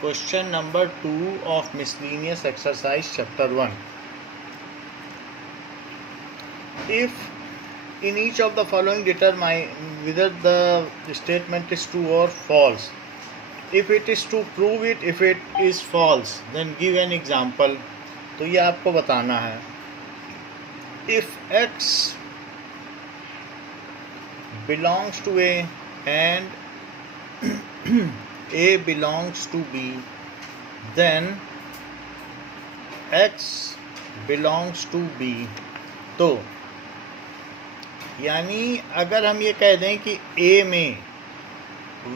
Question number 2 of miscellaneous exercise chapter 1. If in each of the following determine whether the statement is true or false. If it is true, prove it. If it is false, then give an example. तो ये आपको बताना है. If x belongs to A and A belongs to B, then x belongs to B. तो यानी अगर हम ये कह दें कि A में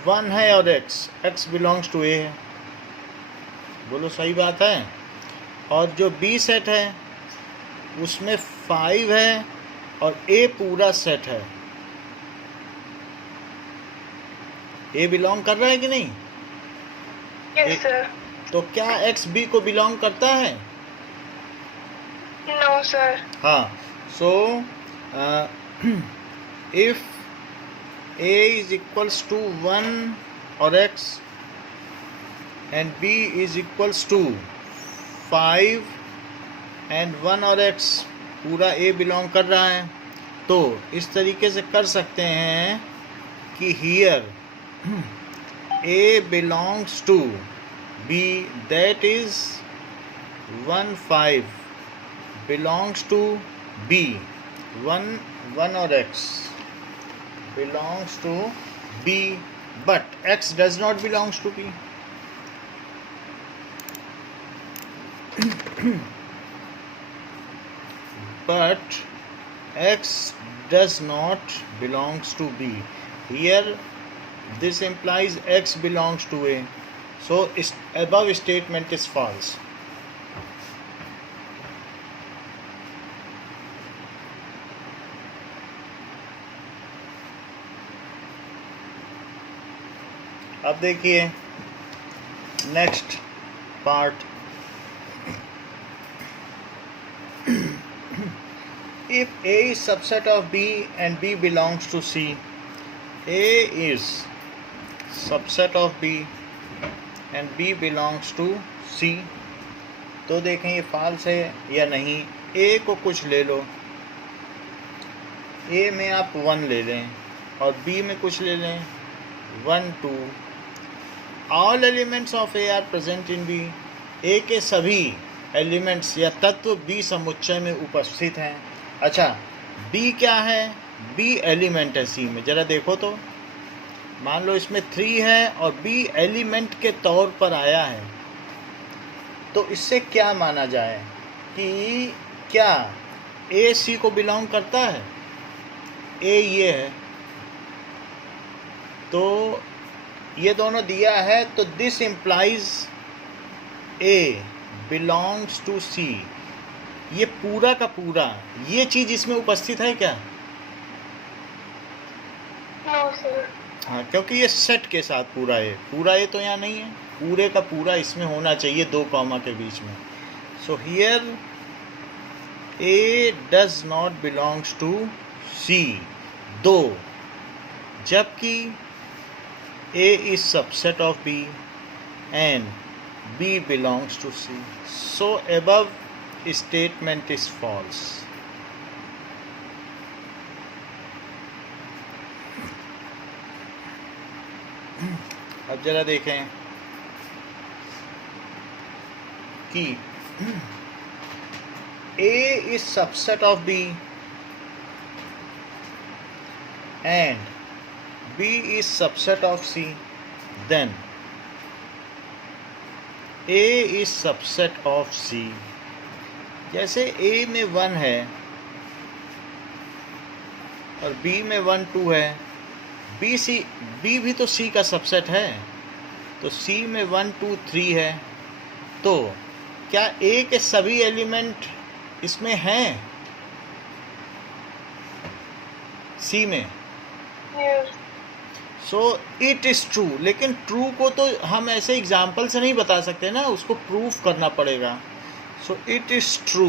1 है और x belongs to A है, बोलो सही बात है. और जो B सेट है उसमें 5 है और A पूरा सेट है. A बिलोंग कर रहा है कि नहीं? Yes, sir. तो क्या x B को बिलोंग करता है? No, sir. हाँ. So if A is equals to 1 or x and B is equals to 5 and 1 और x पूरा A बिलोंग कर रहा है, तो इस तरीके से कर सकते हैं कि here A belongs to B, that is 1 5 belongs to B, 1 or x belongs to B, but x does not belongs to B. But x does not belongs to B. Here this implies x belongs to A. So above statement is false. अब देखिए next part. If A is subset of B and B belongs to C, A is subset of B and B belongs to C. तो देखें ये false है या नहीं. A को कुछ ले लो. A में आप 1 ले लें और B में कुछ ले लें 1 2. All elements of A are present in B. A के सभी एलिमेंट्स या तत्व B समुच्चय में उपस्थित हैं. अच्छा, B क्या है? B एलिमेंट है C में. ज़रा देखो तो, मान लो इसमें 3 है और B एलिमेंट के तौर पर आया है, तो इससे क्या माना जाए कि क्या A C को बिलोंग करता है? A ये है, तो ये दोनों दिया है, तो this implies A belongs to C. ये पूरा का पूरा ये चीज़ इसमें उपस्थित है क्या? No, sir. हाँ, क्योंकि ये सेट के साथ पूरा है. पूरा ये तो यहाँ नहीं है, पूरे का पूरा इसमें होना चाहिए 2 कॉमा के बीच में. So here A does not belongs to C, दो, जबकि A is subset of B and B belongs to C. So above statement is false. अब जरा देखें कि A is subset of B and B is subset of C, then A is subset of C. जैसे A में 1 है और B में 1 2 है, B भी तो C का सबसेट है, तो C में 1 2 3 है, तो क्या A के सभी एलिमेंट इसमें हैं C में? Yes. So it is true. लेकिन ट्रू को तो हम ऐसे एग्जाम्पल से नहीं बता सकते ना, उसको प्रूफ करना पड़ेगा. So it is true.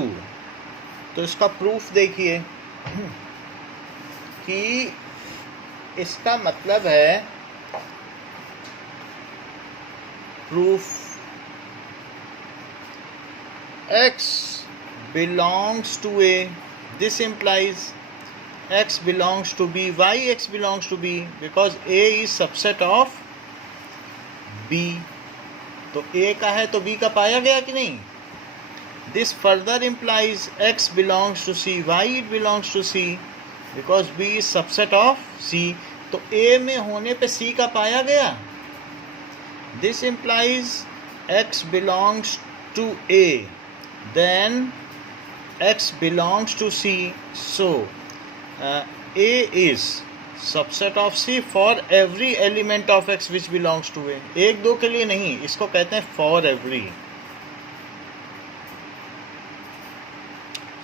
तो इसका प्रूफ देखिए कि इसका मतलब है proof x belongs to a, this implies x belongs to b. Why x belongs to b? Because a is subset of b. तो a का है तो b का पाया गया कि नहीं? This further implies x belongs to c. Why it belongs to c? Because b is subset of c. तो a में होने पे c का पाया गया. This implies x belongs to a. Then x belongs to c. So a is subset of c for every element of x which belongs to a. एक दो के लिए नहीं, इसको कहते हैं for every.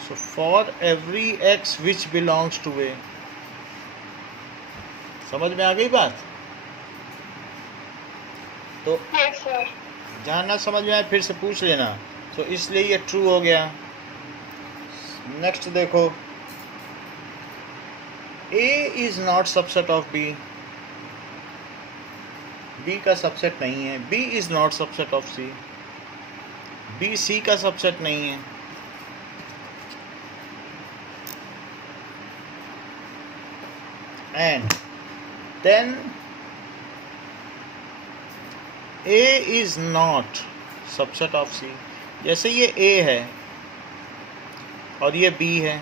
So for every x which belongs to a. समझ में आ गई बात? तो Yes, sir. जहाँ ना समझ में आए फिर से पूछ लेना. तो इसलिए ये ट्रू हो गया. नेक्स्ट देखो, A is not subset of B. B का सबसेट नहीं है. B is not subset of C. B C का सबसेट नहीं है. And then A is not subset of C. जैसे ये A है और ये B है,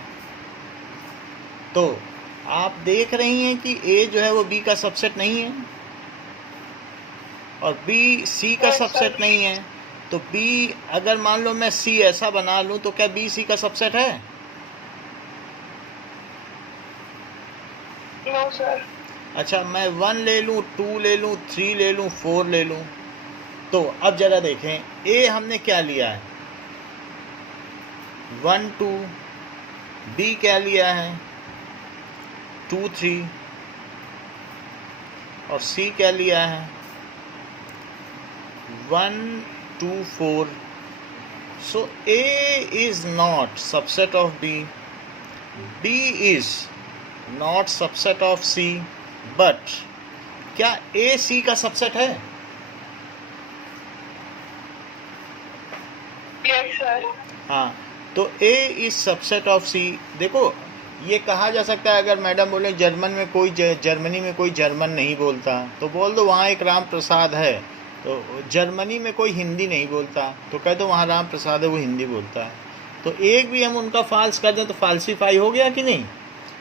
तो आप देख रही हैं कि A जो है वो B का सबसेट नहीं है और B C का सबसेट नहीं है. तो B, अगर मान लो मैं C ऐसा बना लूँ तो क्या B C का सबसेट है? No, sir. अच्छा, मैं 1 ले लूँ, 2 ले लूँ, 3 ले लूँ, 4 ले लूँ. तो अब जरा देखें, A हमने क्या लिया है? 1 2. B क्या लिया है? 2 3. और C क्या लिया है? 1 2 4. So A is not subset of B. B is not subset of C. But क्या A C का सबसेट है? Yes, sir. हाँ, तो A is subset of C. देखो, ये कहा जा सकता है, अगर मैडम बोले जर्मनी में कोई जर्मन नहीं बोलता तो बोल दो वहाँ एक राम प्रसाद है. तो जर्मनी में कोई हिंदी नहीं बोलता तो कह दो वहाँ राम प्रसाद है, वो हिंदी बोलता है. तो एक भी हम उनका फॉल्स कर दें तो फाल्सीफाई हो गया कि नहीं?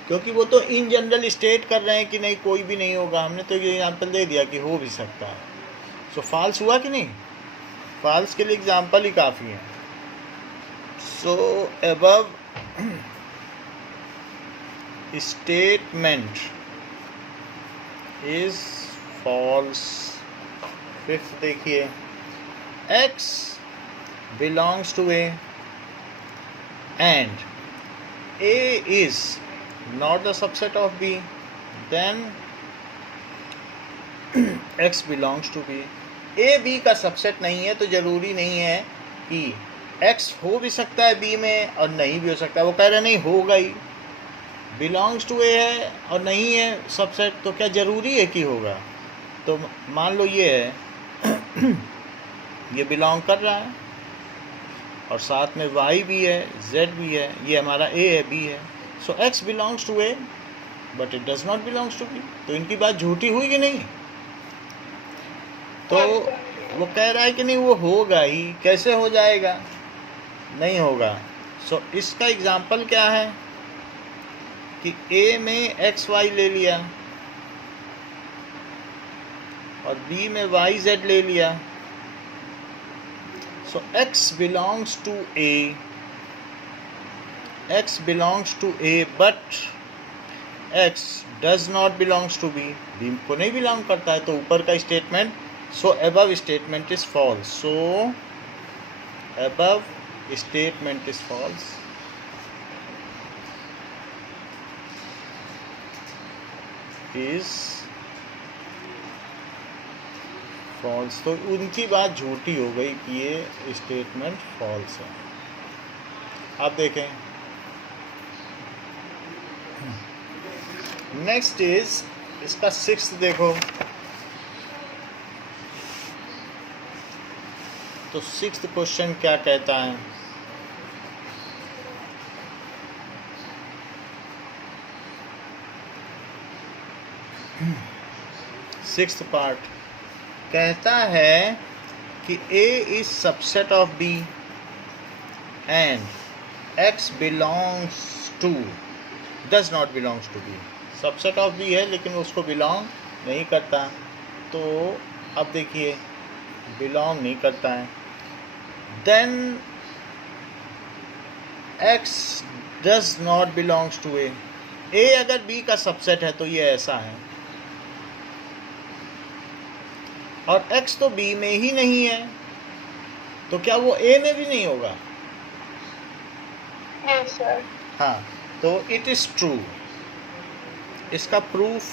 क्योंकि वो तो इन जनरल स्टेट कर रहे हैं कि नहीं कोई भी नहीं होगा. हमने तो ये एग्जाम्पल दे दिया कि हो भी सकता है. सो फॉल्स हुआ कि नहीं? फॉल्स के लिए एग्जाम्पल ही काफ़ी है. So above statement is false. Fifth देखिए, x belongs to A and A is not the subset of B, then x belongs to B. A B का सबसेट नहीं है तो ज़रूरी नहीं है कि x हो भी सकता है B में और नहीं भी हो सकता है. वो कह रहे नहीं होगा ही. बिलोंग्स टू A है और नहीं है सबसेट, तो क्या ज़रूरी है कि होगा? तो मान लो ये है ये बिलोंग कर रहा है और साथ में y भी है, z भी है, ये हमारा A है, B है. So x belongs to A but it does not belongs to B. तो इनकी बात झूठी हुई कि नहीं? तो वो कह रहा है कि नहीं वो होगा ही. कैसे हो जाएगा? नहीं होगा. सो इसका एग्जाम्पल क्या है कि A में x y ले लिया और B में y z ले लिया. So x belongs to A. X belongs to A, but x does not belongs to B. B को नहीं बिलोंग करता है. तो ऊपर का statement, so above statement is false. So above statement is false. Is false. तो उनकी बात झूठी हो गई कि ये स्टेटमेंट फॉल्स है. आप देखें, नेक्स्ट इज इसका सिक्स्थ देखो. तो सिक्स्थ क्वेश्चन क्या कहता है? सिक्स्थ पार्ट कहता है कि A is subset of B and X belongs to does not belongs to B। Subset of B है लेकिन उसको बिलोंग नहीं करता। तो अब देखिए बिलोंग नहीं करता है, then X does not belongs to A। A अगर B का सबसेट है तो ये ऐसा है, और X तो B में ही नहीं है, तो क्या वो A में भी नहीं होगा? Yes, sir. हाँ, तो इट इज ट्रू। इसका प्रूफ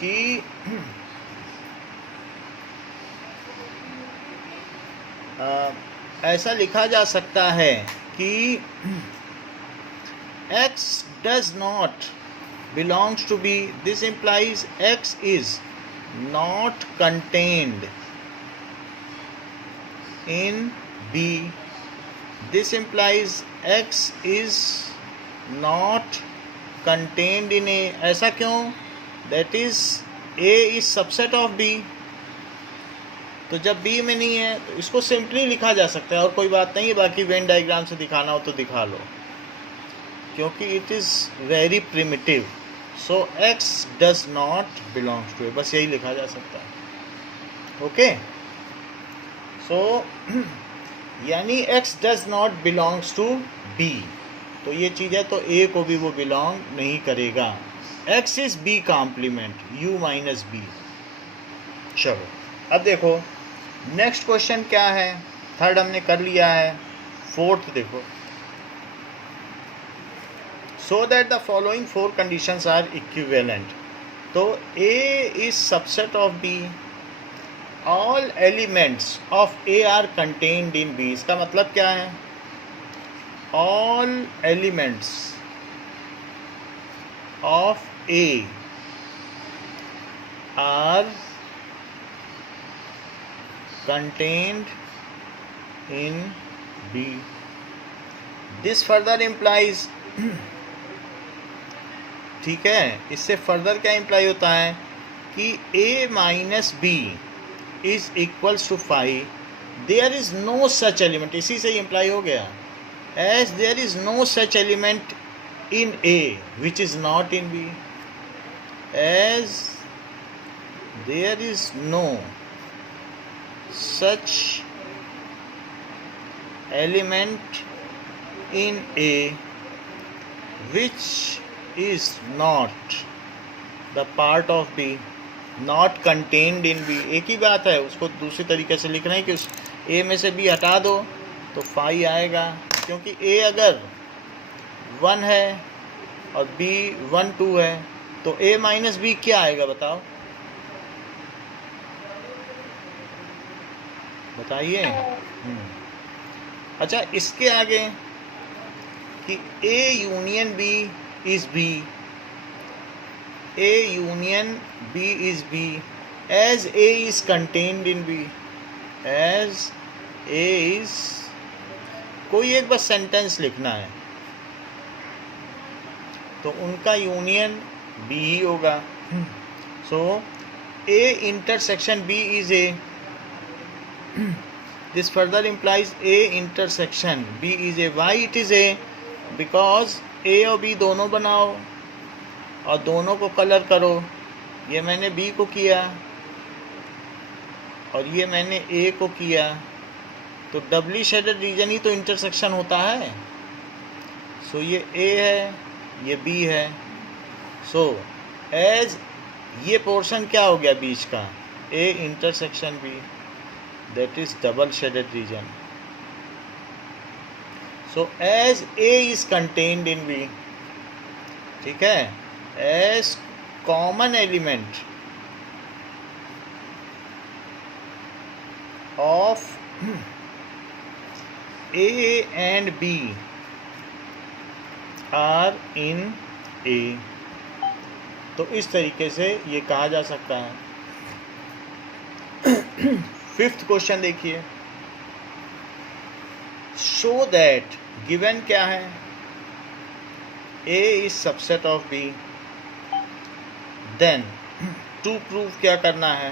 कि ऐसा लिखा जा सकता है कि X does not belongs to B. This implies X is not contained in B. This implies X is not contained in A. ऐसा क्यों? That is A is subset of B. तो जब B में नहीं है तो इसको सिंपली लिखा जा सकता है और कोई बात नहीं है। बाकी वेन डायग्राम से दिखाना हो तो दिखा लो, क्योंकि it is very primitive. So X does not belongs to A, बस यही लिखा जा सकता है। ओके, सो यानी X does not belongs to B, तो ये चीज़ है, तो A को भी वो बिलोंग नहीं करेगा। X is B complement, U minus B। चलो अब देखो नेक्स्ट क्वेश्चन क्या है। थर्ड हमने कर लिया है, फोर्थ देखो। So that the following four conditions are equivalent. तो A is subset of B, all elements of A are contained in B। इसका मतलब क्या है? All elements of A are contained in B. This further implies ठीक है, इससे further क्या imply होता है कि A minus B is equals to 5। There is no such element, इसी से इम्प्लाई हो गया, as there is no such element in A which is not in B, as there is no such element in A which is not the part of B, not contained in B। एक ही बात है, उसको दूसरी तरीके से लिखना है कि उस A में से B हटा दो तो 5 आएगा, क्योंकि A अगर 1 है और B 1 2 है तो A माइनस B क्या आएगा बताओ, बताइए। अच्छा, इसके आगे कि A union B is B, A union B is B as A is contained in B, as A is, कोई एक बस सेंटेंस लिखना है तो उनका यूनियन B ही होगा। सो A intersection B is A। This further implies A intersection B is A। Why it is A? Because A और B दोनों बनाओ और दोनों को कलर करो। ये मैंने B को किया और ये मैंने A को किया, तो डबली शेडेड रीजन ही तो इंटरसेक्शन होता है। सो ये A है, ये B है। सो एज ये पोर्शन क्या हो गया बीच का, A intersection B, that is double shaded region। so as A is contained in B, ठीक है, as common element of A and B are in A, तो इस तरीके से ये कहा जा सकता है। फिफ्थ क्वेश्चन देखिए, शो दैट गिवन क्या है, A is subset of B, then to prove क्या करना है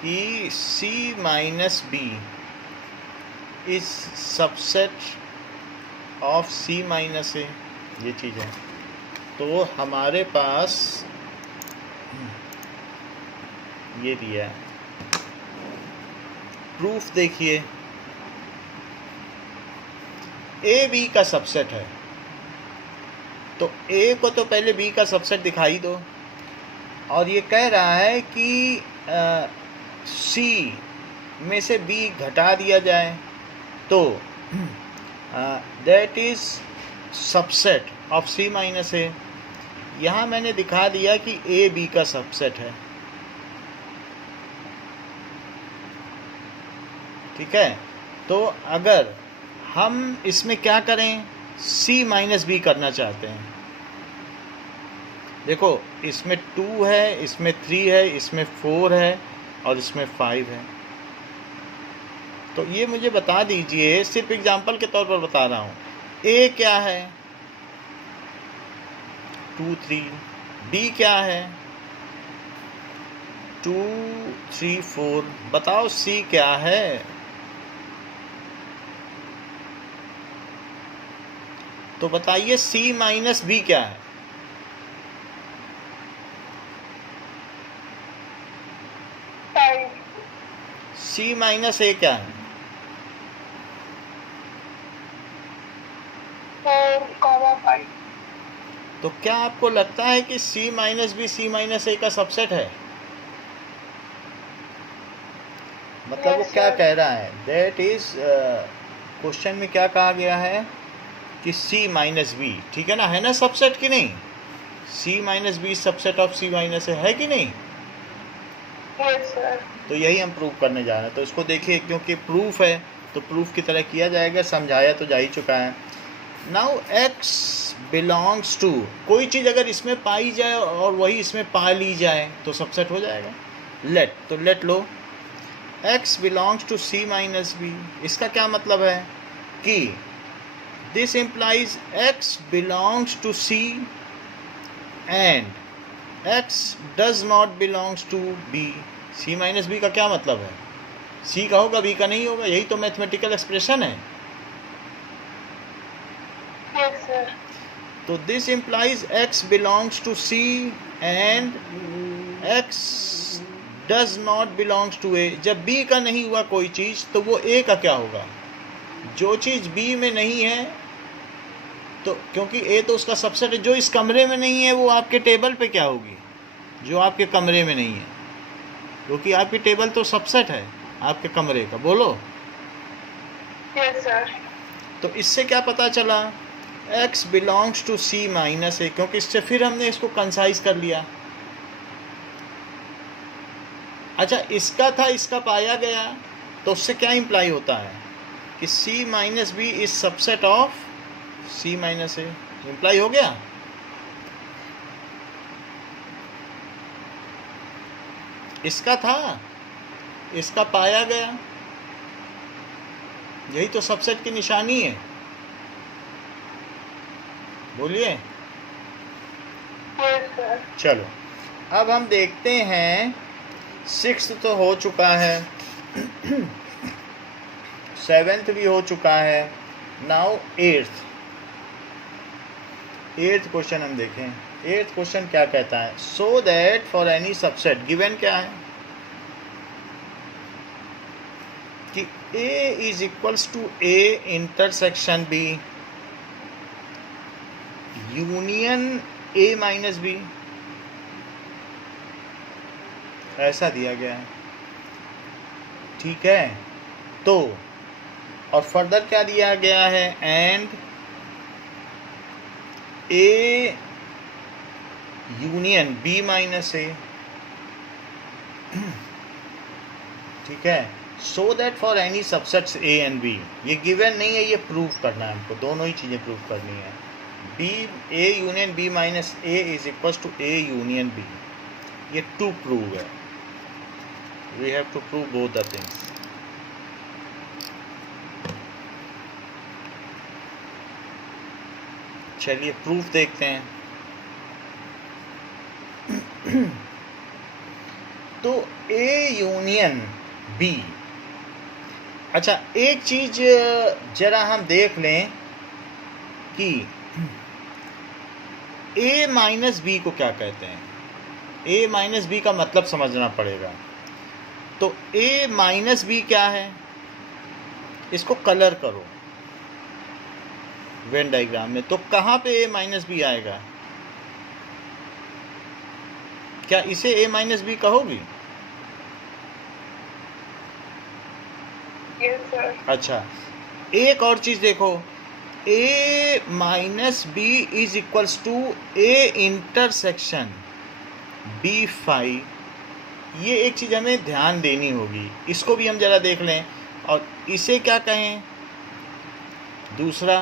कि C minus B is subset of C minus A, ये चीज़ है। तो हमारे पास ये दिया है, प्रूफ देखिए, ए बी का सबसेट है, तो ए को तो पहले बी का सबसेट दिखाई दो, और ये कह रहा है कि सी में से बी घटा दिया जाए, तो that is subset of C minus A. यहाँ मैंने दिखा दिया कि ए बी का सबसेट है, ठीक है। तो अगर हम इसमें क्या करें, C माइनस बी करना चाहते हैं, देखो इसमें 2 है, इसमें 3 है, इसमें 4 है और इसमें 5 है। तो ये मुझे बता दीजिए, सिर्फ एग्जांपल के तौर पर बता रहा हूँ, A क्या है 2 3, B क्या है 2 3 4, बताओ C क्या है। तो बताइए C माइनस बी क्या है। C माइनस ए क्या है। 4, 5। तो क्या आपको लगता है कि C minus B C minus A का सबसेट है। मतलब वो क्या कह रहा है, दैट इज क्वेश्चन में क्या कहा गया है कि C माइनस बी, ठीक है ना, है ना सबसेट कि नहीं। C minus B subset of C minus है कि नहीं। Yes sir. तो यही हम प्रूव करने जा रहे हैं। तो इसको देखिए, क्योंकि प्रूफ है तो प्रूफ की तरह किया जाएगा, समझाया तो जा ही चुका है। नाउ x बिलोंग्स टू, कोई चीज़ अगर इसमें पाई जाए और वही इसमें पा ली जाए तो सबसेट हो जाएगा। लेट लो x belongs to C minus B, इसका क्या मतलब है कि this implies x belongs to C and x does not belongs to B। C minus B का क्या मतलब है, C का होगा B का नहीं होगा, यही तो मैथमेटिकल एक्सप्रेशन है। Yes sir. तो this implies x belongs to C and x does not belongs to A। जब B का नहीं हुआ कोई चीज़ तो वो A का क्या होगा, जो चीज़ B में नहीं है, तो क्योंकि A तो उसका सबसेट है, जो इस कमरे में नहीं है वो आपके टेबल पे क्या होगी, जो आपके कमरे में नहीं है, क्योंकि आपकी टेबल तो सबसेट है आपके कमरे का। बोलो। Yes sir. तो इससे क्या पता चला, x belongs to C minus A, क्योंकि इससे फिर हमने इसको कंसाइज कर लिया। अच्छा, इसका था, इसका पाया गया, तो उससे क्या इंप्लाई होता है कि C minus B is subset of C minus A, imply हो गया। इसका था, इसका पाया गया, यही तो सबसेट की निशानी है। बोलिए। Yes sir. चलो अब हम देखते हैं, 6th तो हो चुका है, 7th भी हो चुका है, नाउ 8th क्वेश्चन हम देखें। 8th क्वेश्चन क्या कहता है, so that for any subset given क्या है कि A is equals to A intersection B union A minus B, ऐसा दिया गया है, ठीक है। तो और फर्दर क्या दिया गया है, and A union B minus A, ठीक है। So that for any subsets A and B, ये गिवन नहीं है, ये प्रूफ करना है हमको, दोनों ही चीज़ें प्रूफ करनी है। A union B minus A is equal to A union B, ये टू प्रूव है, we have to prove both the things. चलिए प्रूफ देखते हैं। तो ए यूनियन बी। अच्छा, एक चीज जरा हम देख लें कि ए माइनस बी को क्या कहते हैं। ए माइनस बी का मतलब समझना पड़ेगा। तो ए माइनस बी क्या है, इसको कलर करो वेन डायग्राम में। तो कहाँ पे ए माइनस बी आएगा? क्या इसे ए माइनस बी कहोगी? Yes, sir. अच्छा, एक और चीज देखो, A minus B is equals to A intersection B five. ये एक चीज हमें ध्यान देनी होगी, इसको भी हम जरा देख लें। और इसे क्या कहें? दूसरा,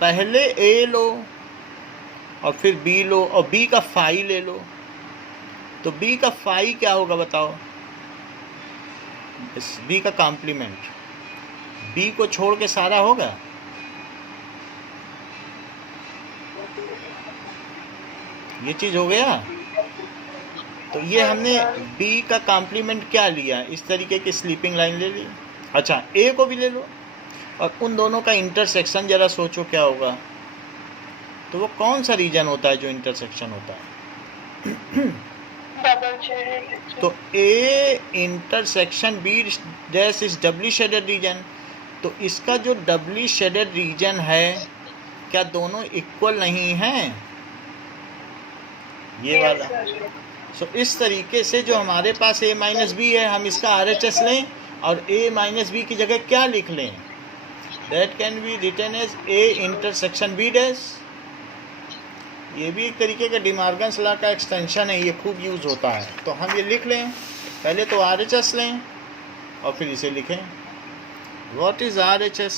पहले ए लो और फिर बी लो और बी का फाई ले लो। तो बी का फाई क्या होगा बताओ? बी का कॉम्प्लीमेंट। बी को छोड़ के सारा होगा। ये चीज हो गया। तो ये हमने बी का कॉम्प्लीमेंट क्या लिया, इस तरीके की स्लीपिंग लाइन ले ली। अच्छा, ए को भी ले लो और उन दोनों का इंटरसेक्शन जरा सोचो क्या होगा। तो वो कौन सा रीजन होता है जो इंटरसेक्शन होता है? Double shaded. तो A intersection B dash is doubly shaded region. तो इसका जो डबली शेडेड रीजन है, क्या दोनों इक्वल नहीं हैं? ये वाला। सो इस तरीके से जो हमारे पास ए माइनस बी है, हम इसका RHS लें और ए माइनस बी की जगह क्या लिख लें? That can be written as A intersection B dash. ये भी एक तरीके का डिमार्गन्स लॉ का एक्सटेंशन है, ये खूब यूज होता है। तो हम ये लिख लें, पहले तो RHS लें और फिर इसे लिखें। What is RHS?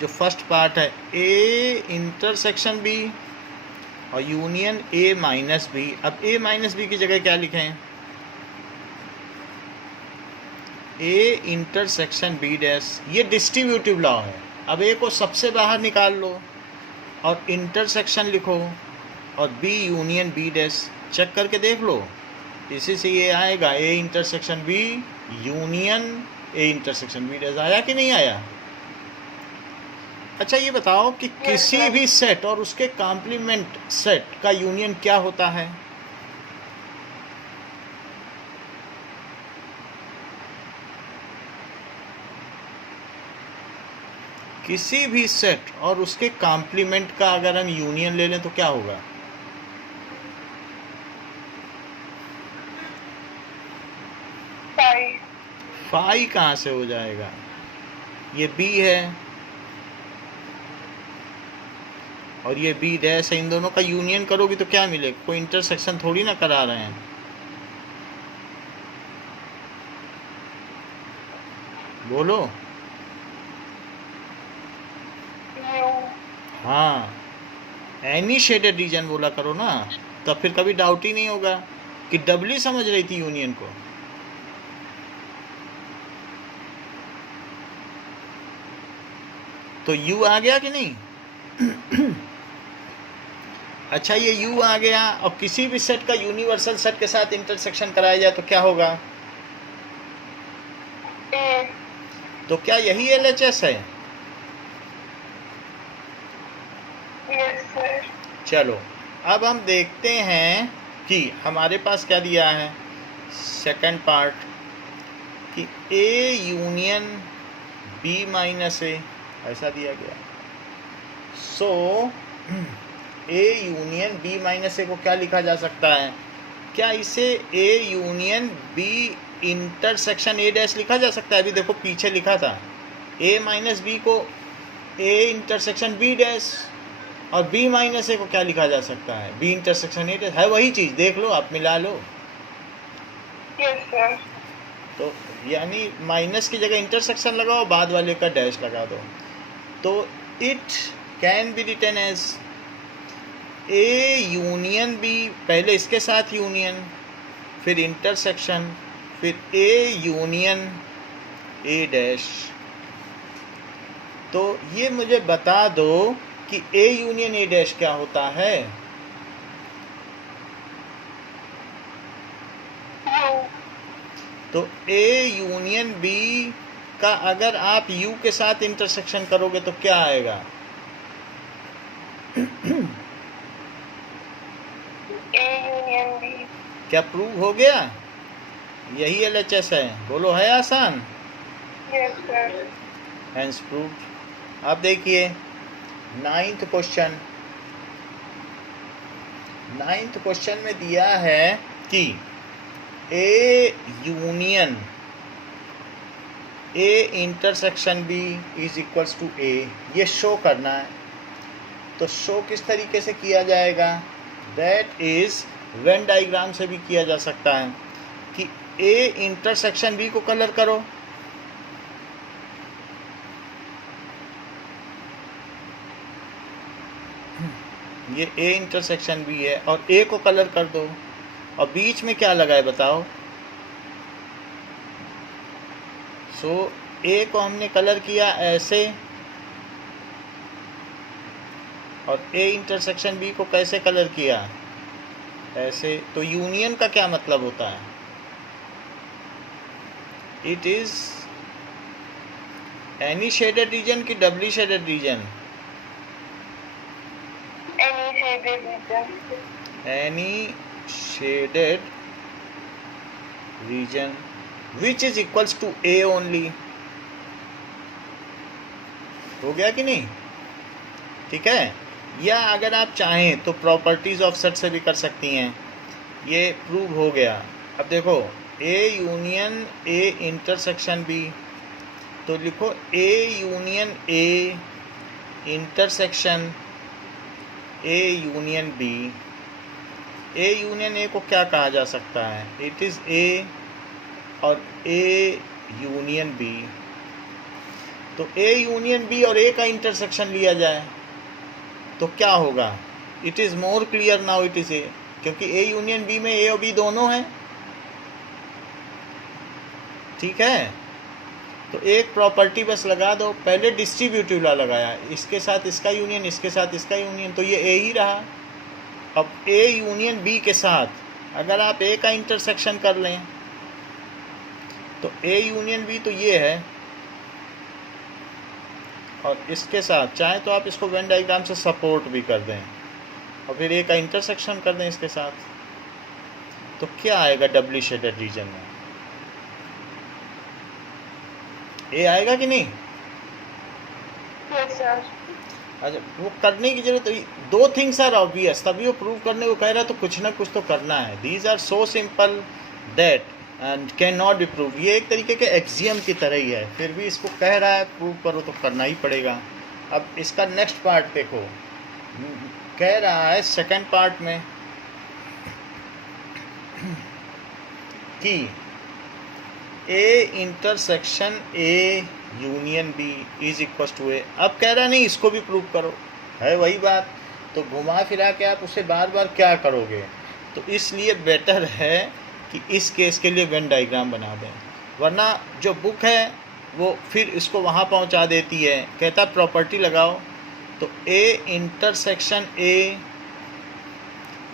जो फर्स्ट पार्ट है, ए इंटरसेक्शन बी और यूनियन ए माइनस बी। अब ए माइनस बी की जगह क्या लिखें? A intersection B dash. ये डिस्ट्रीब्यूटिव लॉ है। अब ए को सबसे बाहर निकाल लो और इंटरसेक्शन लिखो और B union B dash. Check करके देख लो, इसी से ये आएगा A intersection B union A intersection B dash. आया कि नहीं आया? अच्छा, ये बताओ कि किसी भी सेट और उसके कॉम्प्लीमेंट सेट का यूनियन क्या होता है? किसी भी सेट और उसके कॉम्प्लीमेंट का अगर हम यूनियन ले लें तो क्या होगा? Phi. फाई कहाँ से हो जाएगा? ये बी है और ये बी डैश है। इन दोनों का यूनियन करोगी तो क्या मिलेगा? कोई इंटरसेक्शन थोड़ी ना करा रहे हैं। बोलो। Mu. हाँ, एनी शेडेड रीजन बोला करो ना, तब फिर कभी डाउट ही नहीं होगा कि डबली समझ रही थी यूनियन को। तो यू आ गया कि नहीं? अच्छा, ये यू आ गया और किसी भी सेट का यूनिवर्सल सेट के साथ इंटरसेक्शन कराया जाए तो क्या होगा? A. तो क्या यही LHS है? Yes, sir. चलो, अब हम देखते हैं कि हमारे पास क्या दिया है। सेकंड पार्ट कि A union B minus A, ऐसा दिया गया। So A union B minus A को क्या लिखा जा सकता है? क्या इसे A union B intersection A dash लिखा जा सकता है? अभी देखो पीछे लिखा था ए माइनस बी को ए इंटरसेक्शन बी डैश और बी माइनस ए को क्या लिखा जा सकता है? B intersection A dash. है वही चीज़, देख लो, आप मिला लो। Yes, sir. तो यानी माइनस की जगह इंटरसेक्शन लगाओ, बाद वाले का डैश लगा दो। तो it can be written as A union B, पहले इसके साथ यूनियन, फिर इंटरसेक्शन, फिर ए यूनियन ए डैश। तो ये मुझे बता दो कि ए यूनियन ए डैश क्या होता है? तो ए यूनियन बी का अगर आप यू के साथ इंटरसेक्शन करोगे तो क्या आएगा? A union B. क्या प्रूव हो गया? यही एलएचएस है, बोलो, है आसान? Yes sir. Hence proved. अब देखिए 9th क्वेश्चन। 9th क्वेश्चन में दिया है कि A union A intersection B is equals to A, ये शो करना है। तो शो किस तरीके से किया जाएगा? दैट इज वेन डायग्राम से भी किया जा सकता है कि ए इंटरसेक्शन बी को कलर करो। ये ए इंटरसेक्शन बी है और ए को कलर कर दो, और बीच में क्या लगा है बताओ? सो ए को हमने कलर किया ऐसे, और ए इंटरसेक्शन बी को कैसे कलर किया? ऐसे। तो यूनियन का क्या मतलब होता है? It is any shaded region की doubly shaded region? Any shaded region. Any shaded region which is equals to A only. हो गया कि नहीं? ठीक है। या अगर आप चाहें तो प्रॉपर्टीज ऑफ सेट से भी कर सकती हैं। ये प्रूव हो गया। अब देखो A union A intersection B, तो लिखो A union A intersection A union B. A union A को क्या कहा जा सकता है? इट इज़ ए और ए यूनियन बी। तो ए यूनियन बी और ए का इंटरसेक्शन लिया जाए तो क्या होगा? It is more clear now, it is a, क्योंकि ए यूनियन बी में ए और बी दोनों हैं। ठीक है। तो एक प्रॉपर्टी बस लगा दो, पहले डिस्ट्रीब्यूटिव ला लगाया, इसके साथ इसका यूनियन, इसके साथ इसका यूनियन, तो ये ए ही रहा। अब ए यूनियन बी के साथ अगर आप ए का इंटरसेक्शन कर लें तो ए यूनियन बी तो ये है, और इसके साथ चाहे तो आप इसको वेन डायग्राम से सपोर्ट भी कर दें और फिर ए का इंटरसेक्शन कर दें इसके साथ, तो क्या आएगा डबली शेडेड रीजन में? ए आएगा कि नहीं? Yes sir. अच्छा, वो करने की जरूरत, दो थिंग्स आर ऑब्वियस, तभी वो प्रूव करने को कह रहा है, तो कुछ ना कुछ तो करना है। These are so simple that and can not be prove. ये एक तरीके के एक्सियम की तरह ही है, फिर भी इसको कह रहा है प्रूव करो तो करना ही पड़ेगा। अब इसका नेक्स्ट पार्ट देखो, कह रहा है सेकंड पार्ट में कि A intersection A union B is equal to A. अब कह रहा नहीं इसको भी प्रूव करो, है वही बात। तो घुमा फिरा के आप उसे बार बार क्या करोगे? तो इसलिए बेटर है कि इस केस के लिए वेन डायग्राम बना दें, वरना जो बुक है वो फिर इसको वहाँ पहुँचा देती है, कहता प्रॉपर्टी लगाओ। तो ए इंटरसेक्शन ए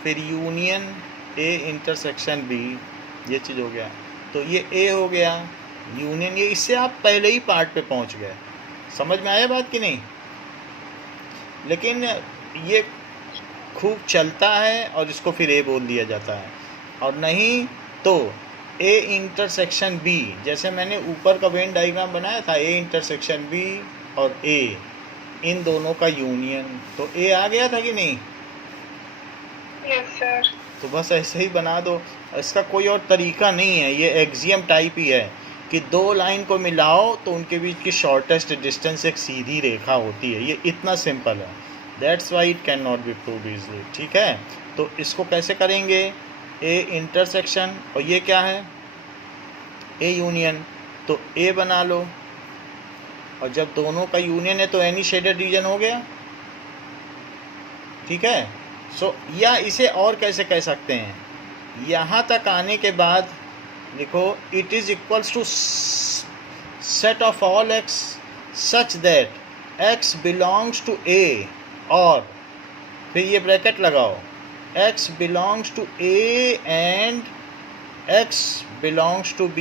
फिर यूनियन ए इंटरसेक्शन बी, ये चीज़ हो गया। तो ये ए हो गया, यूनियन ये, इससे आप पहले ही पार्ट पे पहुंच गए। समझ में आया बात कि नहीं? लेकिन ये खूब चलता है और इसको फिर ए बोल दिया जाता है, और नहीं तो ए इंटरसेक्शन बी, जैसे मैंने ऊपर का वेन डायग्राम बनाया था, ए इंटरसेक्शन बी और ए, इन दोनों का यूनियन, तो ए आ गया था कि नहीं? Yes sir. तो बस ऐसे ही बना दो, इसका कोई और तरीका नहीं है, ये एक्सियम टाइप ही है कि दो लाइन को मिलाओ तो उनके बीच की शॉर्टेस्ट डिस्टेंस एक सीधी रेखा होती है। ये इतना सिंपल है, that's why it can not be proved easily. ठीक है। तो इसको कैसे करेंगे? ए इंटरसेक्शन, और ये क्या है? A union. तो ए बना लो, और जब दोनों का यूनियन है तो एनी शेडेड रीजन हो गया। ठीक है। सो या इसे और कैसे कह सकते हैं? यहाँ तक आने के बाद लिखो it is equals to set of all X such that X belongs to A, और फिर ये ब्रैकेट लगाओ, X belongs to A and x belongs to b,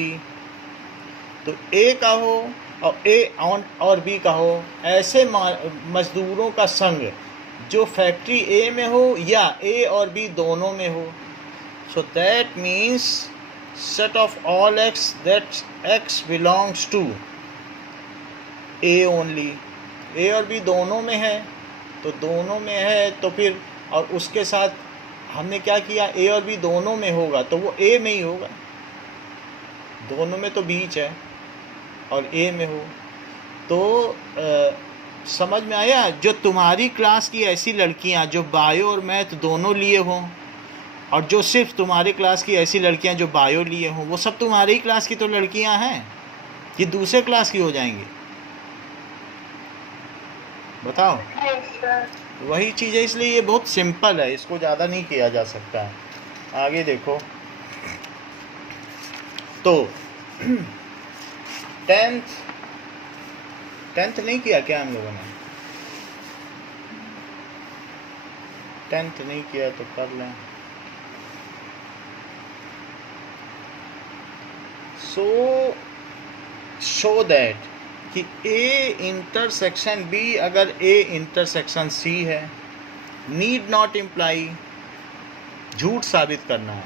तो a का हो और a और b का हो, ऐसे मजदूरों का संग जो फैक्ट्री a में हो या a और b दोनों में हो. So that means set of all x that x belongs to a only. a और b दोनों में है, तो दोनों में है तो फिर, और उसके साथ हमने क्या किया, a और b दोनों में होगा तो वो a में ही होगा. दोनों में तो बीच है और a में हो तो समझ में आया. जो तुम्हारी क्लास की ऐसी लड़कियां जो बायो और मैथ दोनों लिए हों, और जो सिर्फ तुम्हारी क्लास की ऐसी लड़कियां जो बायो लिए हों, वो सब तुम्हारी ही क्लास की तो लड़कियां हैं कि दूसरे क्लास की हो जाएंगी? बताओ. Yes, sir. वही चीज़ है, इसलिए ये बहुत सिंपल है, इसको ज़्यादा नहीं किया जा सकता है. आगे देखो. तो 10th नहीं किया क्या हम लोगों ने? 10th नहीं किया तो कर लें. सो शो दैट कि A इंटरसेक्शन B अगर A इंटरसेक्शन C है, नीड नॉट इम्प्लाई, झूठ साबित करना है,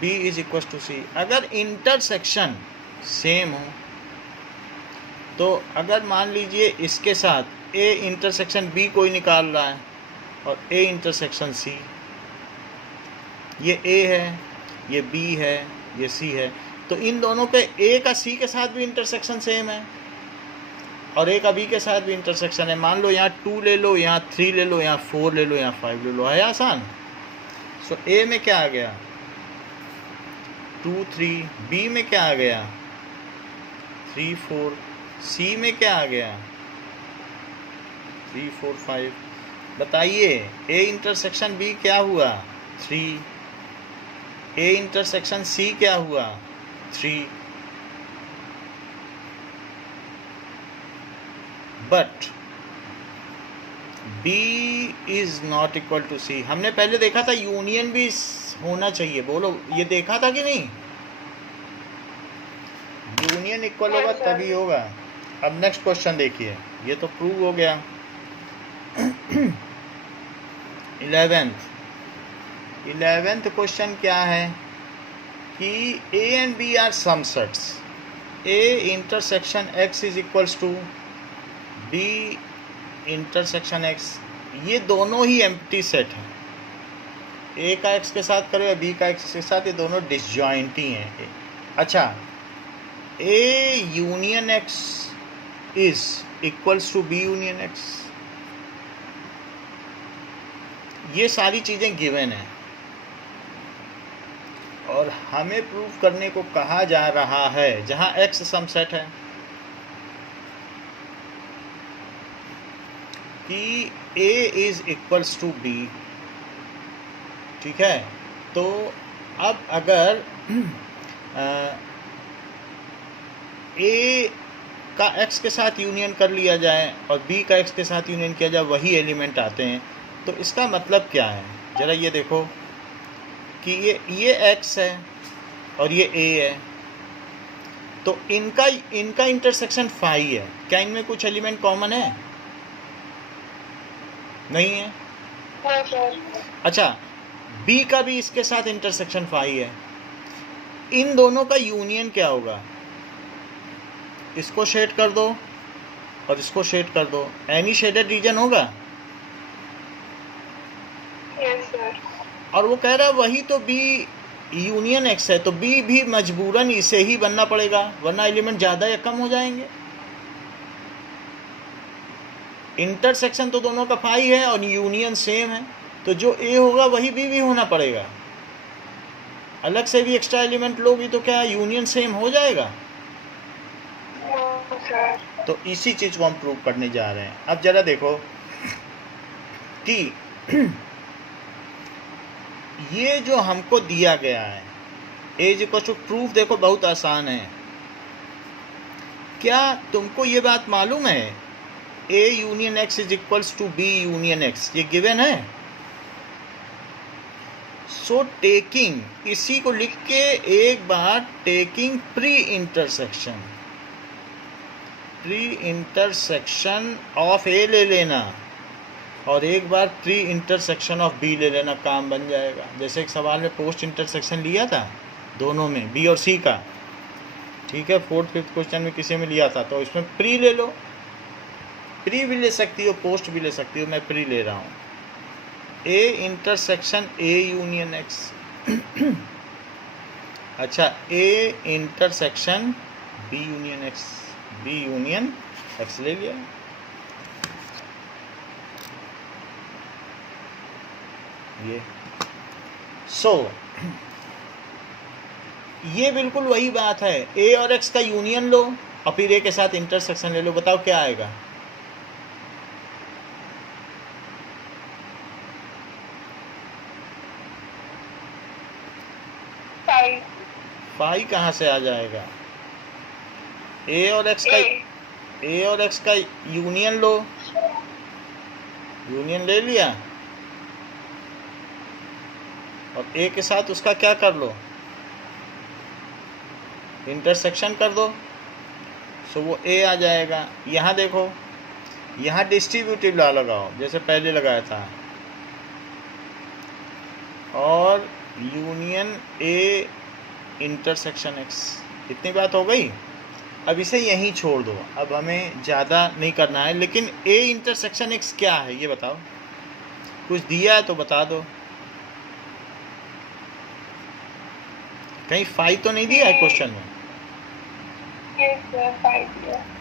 B is equal to C. अगर इंटरसेक्शन सेम हो, तो अगर मान लीजिए इसके साथ A इंटरसेक्शन B कोई निकाल रहा है और A इंटरसेक्शन C, ये A है, ये B है, ये C है, तो इन दोनों पे A का C के साथ भी इंटरसेक्शन सेम है और A का B के साथ भी इंटरसेक्शन है. मान लो यहाँ 2 ले लो, यहाँ 3 ले लो, यहाँ 4 ले लो, यहाँ 5 ले लो, है आसान. सो A में क्या आ गया? 2 3. B में क्या आ गया? 3 4. C में क्या आ गया? 3 4 5. बताइए A इंटरसेक्शन B क्या हुआ? 3. A इंटरसेक्शन C क्या हुआ? 3. But B is not equal to C. हमने पहले देखा था यूनियन भी होना चाहिए. बोलो, ये देखा था कि नहीं? यूनियन इक्वल होगा तभी होगा. अब नेक्स्ट क्वेश्चन देखिए, ये तो प्रूव हो गया. 11th क्वेश्चन क्या है कि A and B are some sets. A intersection X is equals to B intersection X. ये दोनों ही एम्प्टी सेट हैं. A का X के साथ करो या B का X के साथ, ये दोनों डिसजॉइंट ही हैं. अच्छा, A union X is equals to B union X. ये सारी चीज़ें गिवन हैं और हमें प्रूव करने को कहा जा रहा है जहाँ X सम सेट है कि A is equals to B. ठीक है, तो अब अगर A का X के साथ यूनियन कर लिया जाए और B का X के साथ यूनियन किया जाए, वही एलिमेंट आते हैं. तो इसका मतलब क्या है? ज़रा ये देखो कि ये X है और ये A है, तो इनका इंटरसेक्शन फाई है. क्या इनमें कुछ एलिमेंट कॉमन है? नहीं है. No, sir. अच्छा, B का भी इसके साथ इंटरसेक्शन फाई है. इन दोनों का यूनियन क्या होगा? इसको शेड कर दो और इसको शेड कर दो, एनी शेडेड रीजन होगा. Yes, sir. और वो कह रहा है वही तो B यूनियन X है, तो B भी मजबूरन इसे ही बनना पड़ेगा, वरना एलिमेंट ज़्यादा या कम हो जाएंगे. इंटरसेक्शन तो दोनों का फाई है और यूनियन सेम है, तो जो A होगा वही B भी होना पड़ेगा. अलग से भी एक्स्ट्रा एलिमेंट लोगी तो क्या यूनियन सेम हो जाएगा? No, sir. तो इसी चीज़ को हम प्रूव करने जा रहे हैं. अब ज़रा देखो कि ये जो हमको दिया गया है A is equal to, proof देखो बहुत आसान है. क्या तुमको ये बात मालूम है A union X is equals to B union X? ये गिवन है. सो टेकिंग, इसी को लिख के एक बार taking pre intersection of A ले लेना और एक बार प्री इंटरसेक्शन ऑफ बी ले लेना, काम बन जाएगा। जैसे एक सवाल में पोस्ट इंटरसेक्शन लिया था दोनों में, बी और सी का, ठीक है, 4th 5th क्वेश्चन में किसी में लिया था, तो इसमें प्री ले लो, प्री भी ले सकती हो, पोस्ट भी ले सकती हो, मैं प्री ले रहा हूँ। A intersection A union X अच्छा, A intersection B union X, B union X ले लिया। ये ये बिल्कुल वही बात है, ए और एक्स का यूनियन लो और फिर ए के साथ इंटरसेक्शन ले लो, बताओ क्या आएगा। फाई कहाँ से आ जाएगा? ए और एक्स का यूनियन लो, यूनियन ले लिया और ए के साथ उसका क्या कर लो, इंटरसेक्शन कर दो, सो वो ए आ जाएगा। यहाँ देखो, यहाँ डिस्ट्रीब्यूटिव लॉ लगाओ जैसे पहले लगाया था, और यूनियन ए इंटरसेक्शन एक्स, इतनी बात हो गई। अब इसे यहीं छोड़ दो, अब हमें ज़्यादा नहीं करना है। लेकिन ए इंटरसेक्शन एक्स क्या है ये बताओ, कुछ दिया है तो बता दो, कहीं फाई तो नहीं दिया है क्वेश्चन में?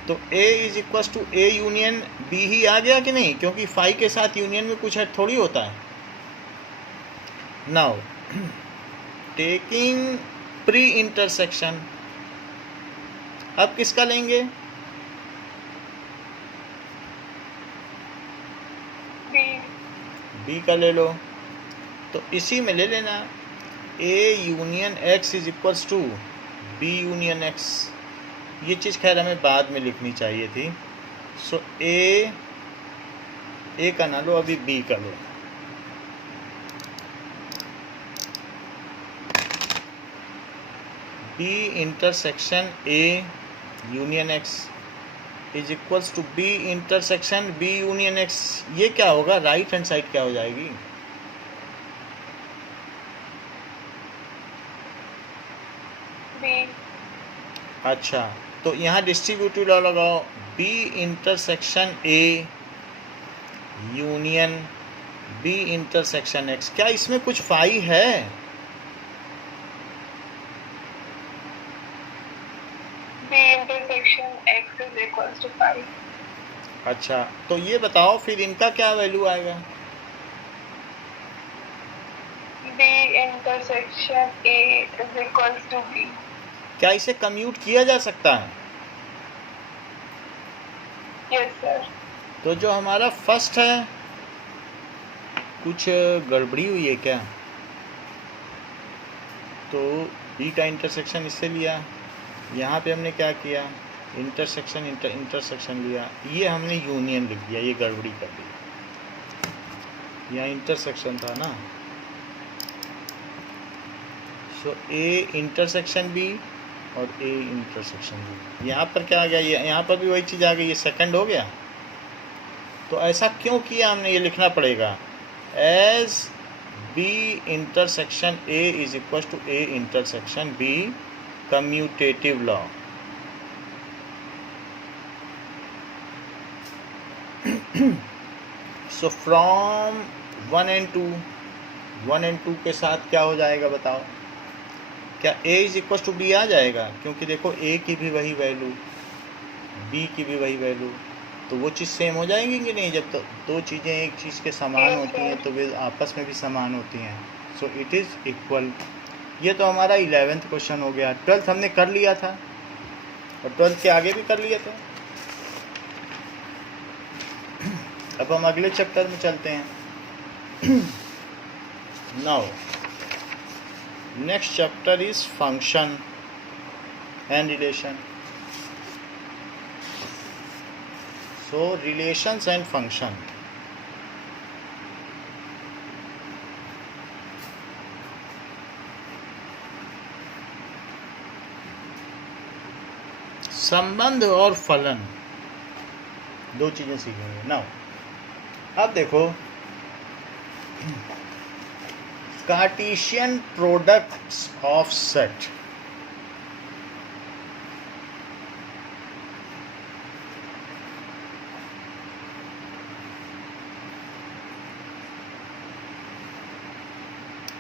तो A is equal to A union B ही आ गया कि नहीं, क्योंकि फाई के साथ यूनियन में कुछ थोड़ी होता है। नाउ टेकिंग प्री इंटरसेक्शन, अब किसका लेंगे? बी का ले लो, तो इसी में ले लेना, A union X is equals to B union X. ये चीज़ खैर हमें बाद में लिखनी चाहिए थी। सो ए का ना लो, अभी बी का लो। B intersection A union X is equals to B intersection B union X. ये क्या होगा, राइट हैंड साइड क्या हो जाएगी? बी। अच्छा, तो यहाँ डिस्ट्रीब्यूटिव लॉ लगाओ, B intersection A union B intersection X. क्या इसमें कुछ फाई है? B intersection X is equals to phi. अच्छा, तो ये बताओ फिर इनका क्या वैल्यू आएगा? B intersection A is equals to B. क्या इसे कम्यूट किया जा सकता है? Yes sir. तो जो हमारा फर्स्ट है, कुछ गड़बड़ी हुई है क्या? तो बी का इंटरसेक्शन इससे लिया, यहाँ पे हमने क्या किया, इंटरसेक्शन इंटरसेक्शन लिया, ये हमने यूनियन लिख दिया, ये गड़बड़ी कर दी। यहाँ इंटरसेक्शन था ना, सो ए इंटरसेक्शन बी और ए इंटरसेक्शन बी। यहाँ पर क्या आ गया, ये यहाँ पर भी वही चीज़ आ गई, ये सेकंड हो गया। तो ऐसा क्यों किया हमने, ये लिखना पड़ेगा, as B intersection A is equal to A intersection B, commutative law. So from 1 and 2 के साथ क्या हो जाएगा बताओ? क्या a is equal to B आ जाएगा? क्योंकि देखो a की भी वही वैल्यू, b की भी वही वैल्यू, तो वो चीज़ सेम हो जाएंगी कि नहीं? जब तो दो चीज़ें एक चीज़ के समान होती हैं तो वे आपस में भी समान होती हैं। So it is equal. ये तो हमारा 11th क्वेश्चन हो गया। 12th हमने कर लिया था और 12th के आगे भी कर लिया था। अब हम अगले चैप्टर में चलते हैं। Now next chapter is function and relation. So relations and function. संबंध और फलन, दो चीजें सीखेंगे। नाउ अब देखो, कार्टेशियन प्रोडक्ट्स ऑफ सेट।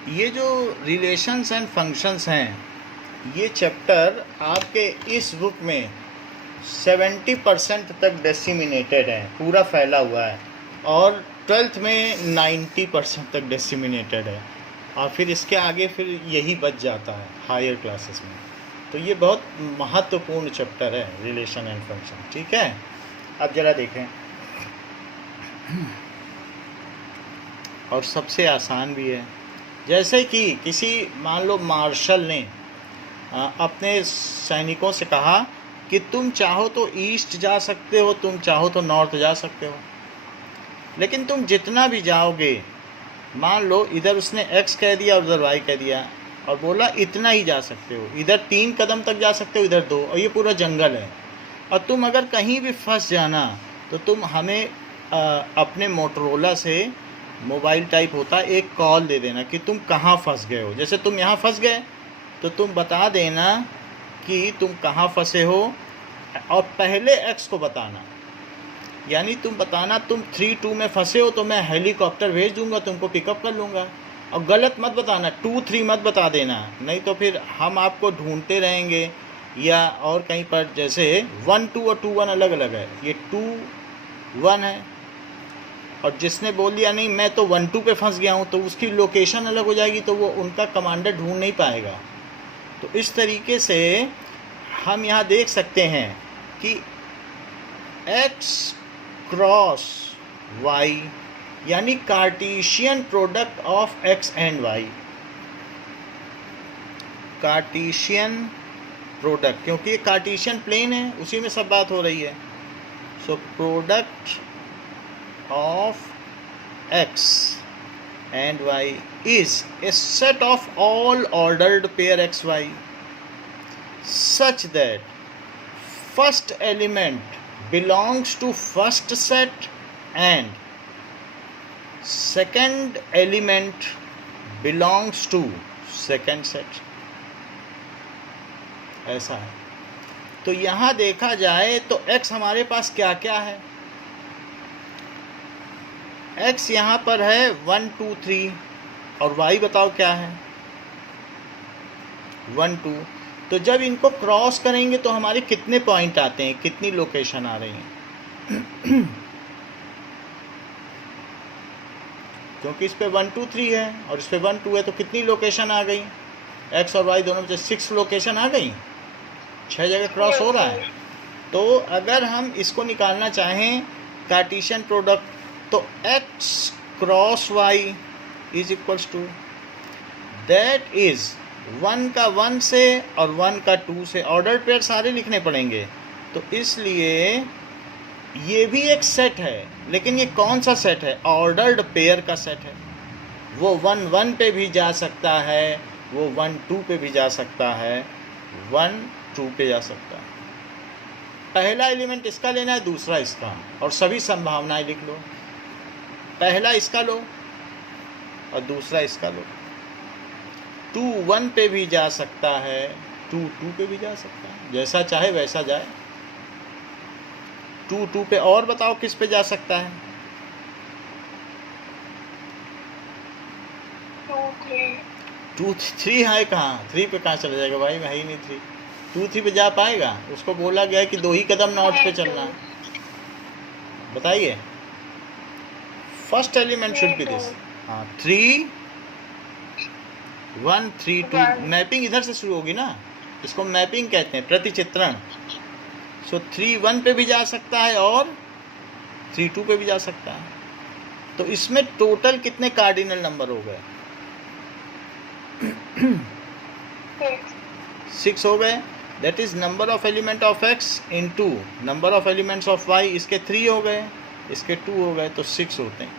ये जो रिलेशंस एंड फंक्शंस हैं, ये चैप्टर आपके इस बुक में 70% तक डिसेमिनेटेड है, पूरा फैला हुआ है, और 12th में 90% तक डिसेमिनेटेड है, और फिर इसके आगे फिर यही बच जाता है हायर क्लासेस में। तो ये बहुत महत्वपूर्ण चैप्टर है, रिलेशन एंड फंक्शन। ठीक है, अब जरा देखें, और सबसे आसान भी है। जैसे कि किसी, मान लो मार्शल ने अपने सैनिकों से कहा कि तुम चाहो तो ईस्ट जा सकते हो, तुम चाहो तो नॉर्थ जा सकते हो, लेकिन तुम जितना भी जाओगे, मान लो इधर उसने x कह दिया, उधर y कह दिया, और बोला इतना ही जा सकते हो, इधर 3 कदम तक जा सकते हो, इधर 2, और ये पूरा जंगल है, और तुम अगर कहीं भी फंस जाना तो तुम हमें अपने मोटरोला से, मोबाइल टाइप होता है, एक कॉल दे देना कि तुम कहाँ फंस गए हो। जैसे तुम यहाँ फंस गए तो तुम बता देना कि तुम कहाँ फंसे हो, और पहले x को बताना, यानी तुम बताना तुम 3-2 में फंसे हो तो मैं हेलीकॉप्टर भेज दूंगा, तुमको पिकअप कर लूँगा। और गलत मत बताना, 2-3 मत बता देना, नहीं तो फिर हम आपको ढूंढते रहेंगे, या और कहीं पर, जैसे 1-2 और 2-1 अलग अलग है, ये 2-1 है, और जिसने बोल दिया नहीं मैं तो 1-2 पे फंस गया हूँ, तो उसकी लोकेशन अलग हो जाएगी, तो वो उनका कमांडर ढूंढ नहीं पाएगा। तो इस तरीके से हम यहाँ देख सकते हैं कि x क्रॉस y, यानी Cartesian product of x and y, Cartesian product, क्योंकि ये कार्टेशियन प्लेन है, उसी में सब बात हो रही है। So product of x and y is a set of all ordered pair xy such that first element belongs to first set and second element belongs to second set। ऐसा है। तो यहाँ देखा जाए तो x हमारे पास क्या क्या है, x यहाँ पर है 1 2 3, और y बताओ क्या है 1 2। तो जब इनको क्रॉस करेंगे तो हमारे कितने पॉइंट आते हैं, कितनी लोकेशन आ रही हैं क्योंकि इस पे 1 2 3 है और इस पे 1 2 है, तो कितनी लोकेशन आ गई, x और y दोनों में से 6 लोकेशन आ गई, 6 जगह क्रॉस हो रहा है। तो अगर हम इसको निकालना चाहें कार्टेशियन प्रोडक्ट, तो x cross y is equals to, that is 1 का 1 से और 1 का 2 से, ऑर्डर्ड पेयर सारे लिखने पड़ेंगे। तो इसलिए ये भी एक सेट है, लेकिन ये कौन सा सेट है, ऑर्डर्ड पेयर का सेट है। वो 1 1 पे भी जा सकता है, वो 1 2 पे भी जा सकता है, 1 2 पे जा सकता है। पहला एलिमेंट इसका लेना है, दूसरा इसका, और सभी संभावनाएं लिख लो, पहला इसका लो और दूसरा इसका लो। 2 1 पे भी जा सकता है, 2 2 पे भी जा सकता है, जैसा चाहे वैसा जाए। 2 2 पे और बताओ किस पे जा सकता है, 2 3 है कहाँ, 3 पे कहाँ चला जाएगा भाई, है ही नहीं 3, 2 3 पे जा पाएगा, उसको बोला गया है कि 2 ही कदम नॉर्थ पे चलना है। बताइए, first element should be this. हाँ, 3 1 3 2, मैपिंग इधर से शुरू होगी ना, इसको मैपिंग कहते हैं, प्रतिचित्रण। सो 3 1 पे भी जा सकता है और 3 2 पे भी जा सकता है। तो इसमें टोटल कितने कार्डिनल नंबर हो गए, 6 हो गए। That is number of element of x into number of elements of y, इसके 3 हो गए, इसके 2 हो गए, तो 6 होते हैं।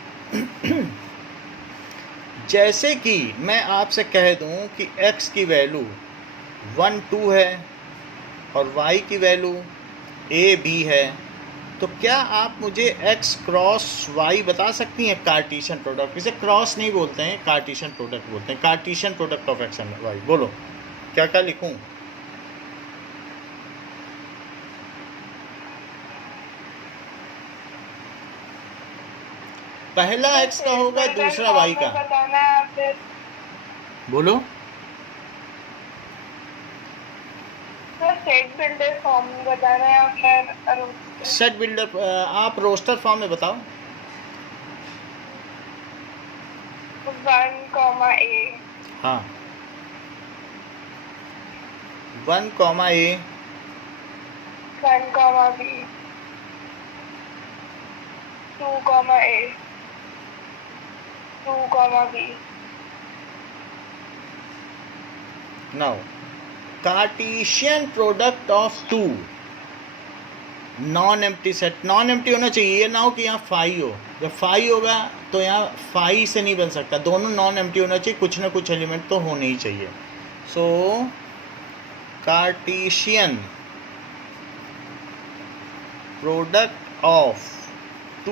जैसे कि मैं आपसे कह दूं कि x की वैल्यू 1 2 है और y की वैल्यू ए बी है, तो क्या आप मुझे एक्स क्रॉस वाई बता सकती हैं कार्टीशियन प्रोडक्ट? इसे क्रॉस नहीं बोलते हैं, कार्टीशियन प्रोडक्ट बोलते हैं, Cartesian product of X and Y. बोलो क्या क्या लिखूं? पहला एक्स का होगा, दूसरा वाई का। बताना है फिर। बोलो। सर सेट बिल्डर फॉर्म में बताना है फिर सेट बिल्डर आप रोस्टर फॉर्म में बताओ। 1, A, हाँ 1, A, 1, B, 2, A, 2, B। Now Cartesian product of two non empty set. Non empty होना चाहिए, ये ना हो कि यहाँ फाई हो। जब फाई होगा तो यहाँ फाई से नहीं बन सकता, दोनों नॉन एम्प्टी होना चाहिए, कुछ ना कुछ एलिमेंट तो होने ही चाहिए। So Cartesian product of two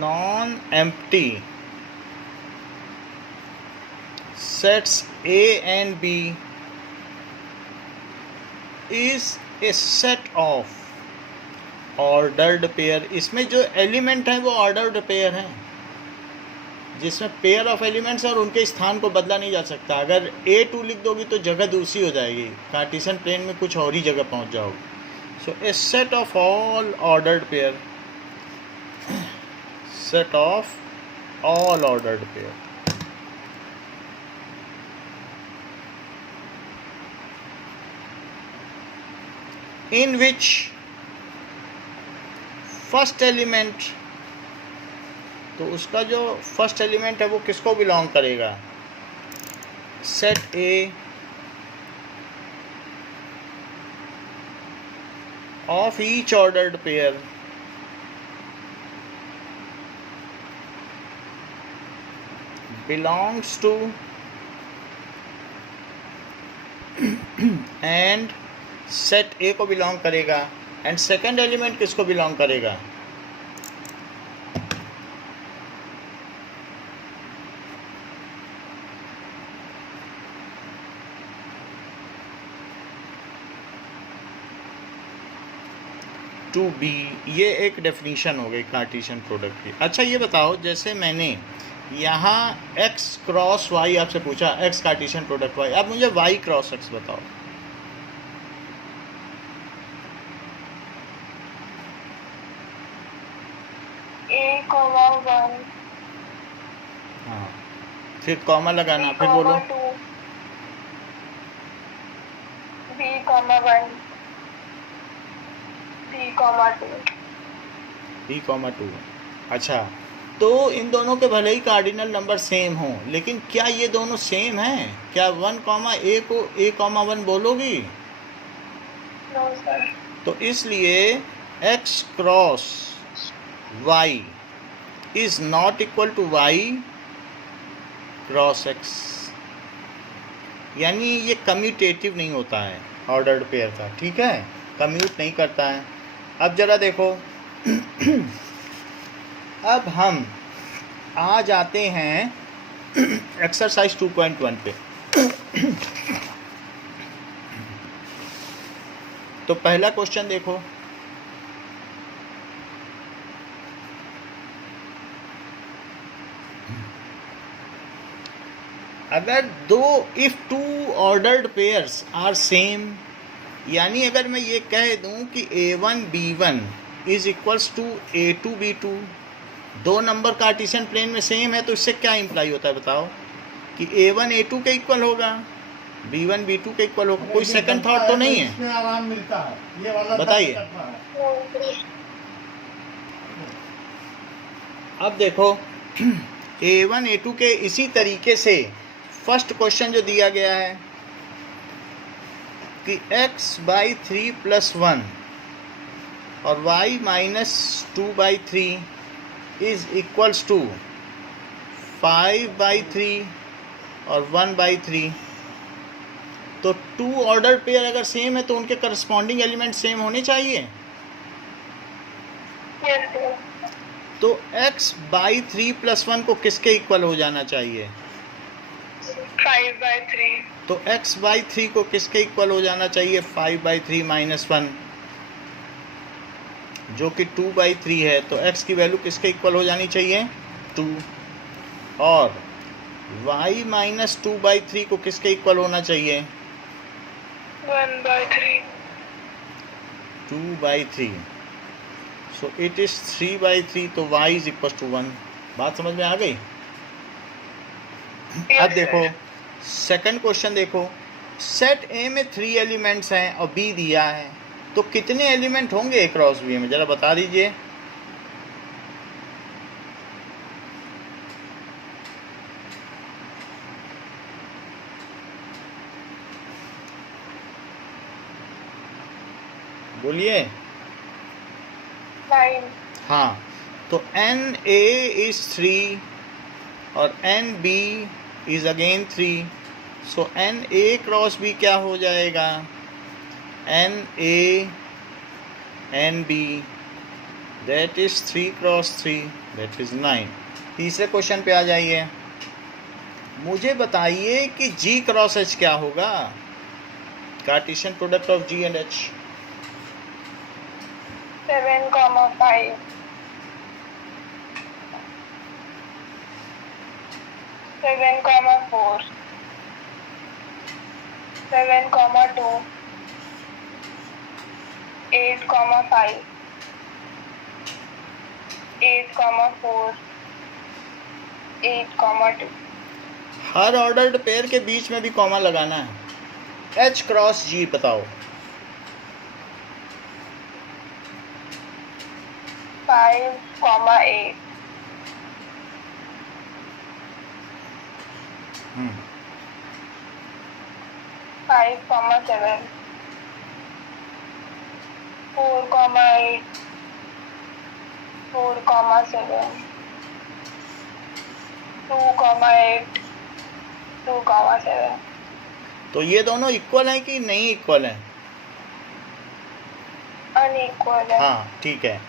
non empty sets A and B is a set of ordered pair। इसमें जो एलिमेंट है वो ऑर्डर्ड पेयर है, जिसमें पेयर ऑफ एलिमेंट्स और उनके स्थान को बदला नहीं जा सकता। अगर A2 लिख दोगी तो जगह दूसरी हो जाएगी, कार्टेशियन प्लेन में कुछ और ही जगह पहुंच जाओगे। So a set of all ordered pair, set of all ordered pair in which first element, तो उसका जो फर्स्ट एलिमेंट है वो किसको बिलोंग करेगा? Set A of each ordered pair belongs to and set A को बिलोंग करेगा, and second element किसको बिलोंग करेगा? To B. ये एक डेफिनेशन हो गई कार्टेशियन प्रोडक्ट की। अच्छा ये बताओ, जैसे मैंने यहाँ एक्स क्रॉस वाई आपसे पूछा, एक्स कार्टेशियन प्रोडक्ट वाई, अब मुझे वाई क्रॉस एक्स बताओ। A, 1, हाँ फिर कॉमा लगाना, फिर बोलो। 2, B, 1, C, 2। अच्छा, तो इन दोनों के भले ही कार्डिनल नंबर सेम हों, लेकिन क्या ये दोनों सेम हैं? क्या 1, A को A, 1 बोलोगी? No sir. तो इसलिए x cross y is not equal to y cross x, यानी ये कम्यूटेटिव नहीं होता है ऑर्डर्ड पेयर का, ठीक है, कम्यूट नहीं करता है। अब जरा देखो अब हम आ जाते हैं एक्सरसाइज 2.1 पे। तो पहला क्वेश्चन देखो, अगर दो if two ordered pairs are same, यानी अगर मैं ये कह दूं कि A1 B1 is equals to A2 B2, दो नंबर कार्टेशियन प्लेन में सेम है, तो इससे क्या इम्प्लाई होता है बताओ? कि A1 A2 के इक्वल होगा, B1 B2 के इक्वल होगा। कोई सेकंड थॉट तो नहीं है? इसमें आराम मिलता है, ये वाला बताइए। अब देखो A1 A2 के इसी तरीके से फर्स्ट क्वेश्चन जो दिया गया है कि x/3 + 1 और y-2/3 इज इक्वल्स टू 5/3 और 1/3, तो टू ऑर्डर पेयर अगर सेम है तो उनके करस्पॉन्डिंग एलिमेंट सेम होने चाहिए। Yes, sir. तो x बाई 3 + 1 को किसके इक्वल हो जाना चाहिए? 5/3. तो x बाई 3 को किसके इक्वल हो जाना चाहिए? 5/3 - 1 जो कि 2/3 है। तो x की वैल्यू किसके इक्वल हो जानी चाहिए? 2। और y - 2/3 को किसके इक्वल होना चाहिए? 1/3. 2/3। So it is 3/3। तो y = 1। बात समझ में आ गई? Yes, अब देखो sir. सेकंड क्वेश्चन देखो, सेट ए में 3 एलिमेंट्स हैं और बी दिया है, तो कितने एलिमेंट होंगे ए क्रॉस बी में? जरा बता दीजिए। बोलिए। 9. हाँ, तो एन ए इज 3 और n B is again 3। So n A cross B क्या हो जाएगा? N A n B, that is 3 cross 3, that is 9। तीसरे क्वेश्चन पे आ जाइए। मुझे बताइए कि जी क्रॉस एच क्या होगा? Cartesian product of G and H. 7,5. 7,4. 7,2. 8,5. 8,4. 8,2. हर ऑर्डर्ड पेयर के बीच में भी कॉमा लगाना है। एच क्रॉस जी बताओ। 5,8. 5,7. 4,8. 4,7. 2,8. 2,7. तो ये दोनों इक्वल हैं कि नहीं इक्वल हैं? अनइक्वल है. हाँ, ठीक है।